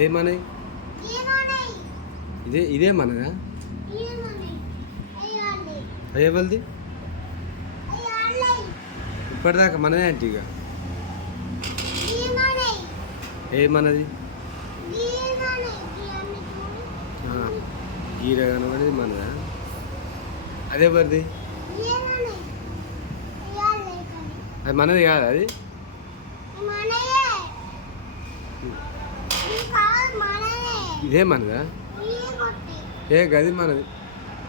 ఏమన్నాయి? ఇదే మనదా? అయ్యవల్ది ఇప్పటిదాకా మనదే అంటే ఇక ఏమన్నది? గీర కనబడేది మనదా? అదే పడిది అది మనది కాదు. అది ఇదే మనదా? ఏ గది మనది.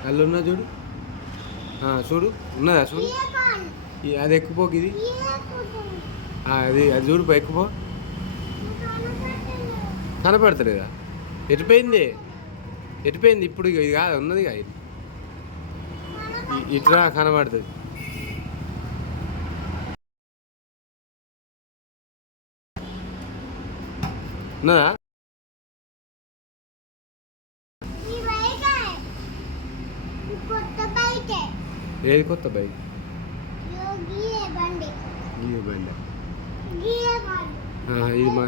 అల్లు ఉన్నా చూడు, చూడు ఉన్నదా? చూడు అది ఎక్కుపోకి ఇది అది చూడు ఎక్కుపో. కనపడతలేదా? ఎటుపోయింది? ఎటుపోయింది ఇప్పుడు? ఇది కాదు ఉన్నది కాదు. ఇది ఇట్లా కనబడుతుంది. ఉన్నదా? ఏది కొత్త బైక్? గీయ బండి. ఇది మా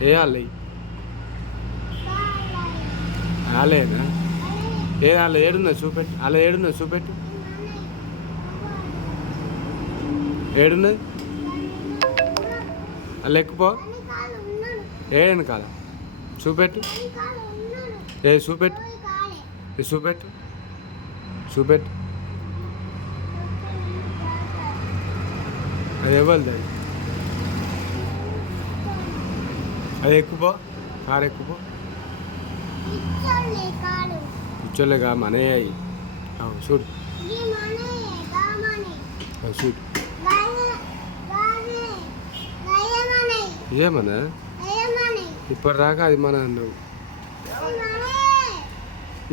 వేయాలి. అలేనా? అలా ఏడున్నది చూపెట్టు. అలా ఏడున్నది చూపెట్టు. ఏడున్నది? అలా ఎక్కుపో. ఏడని కాల చూపెట్టు. చూపెట్టు. చూపెట్టు. చూపెట్టు. అది ఇవ్వాలి. అది ఎక్కుపో. కారు ఎక్కుపో. కూర్చోలేగా మనే అయ్యి చూడు. చూడు ఇదేమన్నా? ఇప్పటిదాకా అది మన అన్నావు.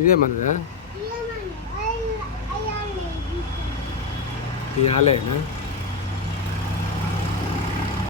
ఇదేమన్నదా? ఇది ఆలేనా?